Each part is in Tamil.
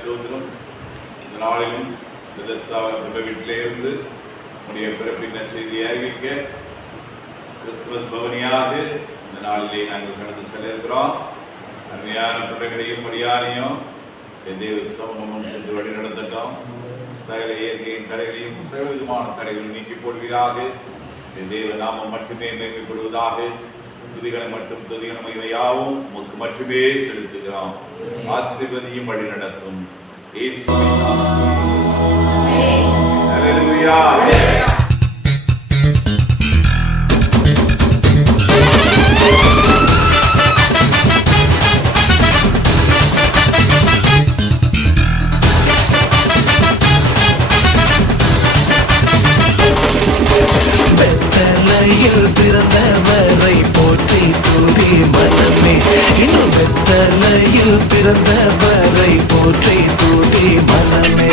சோதனம் இந்த நாளிலும் விதஸ்தாவன் வீட்டிலே உடைய பிறப்பின் நற்செய்தியை அறிவிக்க கிறிஸ்துமஸ் பவனியாக இந்த நாளிலே நாங்கள் கடந்து செல்லிருக்கிறோம். அருமையான பிள்ளைகளையும் மரியாதையும் என் தேவ சமூகமும் சென்று வழி நடத்தட்டும். சகல இயற்கையின் தடைகளையும் சகல விதமான தடைகள் நீக்கி போடுவதாக தேவ நாமம் மட்டுமே மேம்படுவதாக துதிகளை மட்டும் துதிகளை மகிமையாவும் உமக்கு மட்டுமே செலுத்துகிறோம். ஆசீர்வதியும் வழி நடத்தும் இயேசுவின் நாமத்தில். மனமே. இன்னும் வெத்தலையில் பிறந்தவரை போற்றி தூதி மனமே.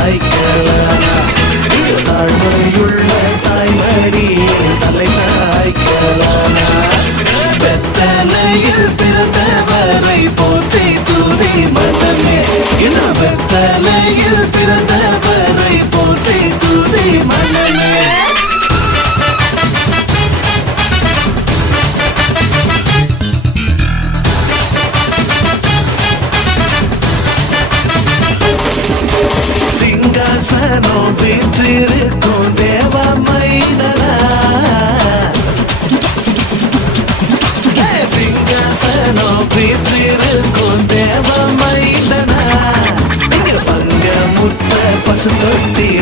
சாய்க்கலாம் இங்க தாழ்மையுள்ள தாய்மடியில் தலை சாய்க்கலாம் வெத்தலையில் பிறந்தவரை போற்றி துதி மனமே இன்னும் வெத்தலையில் பிறந்தவரை போற்றி துதி மனமே முத்த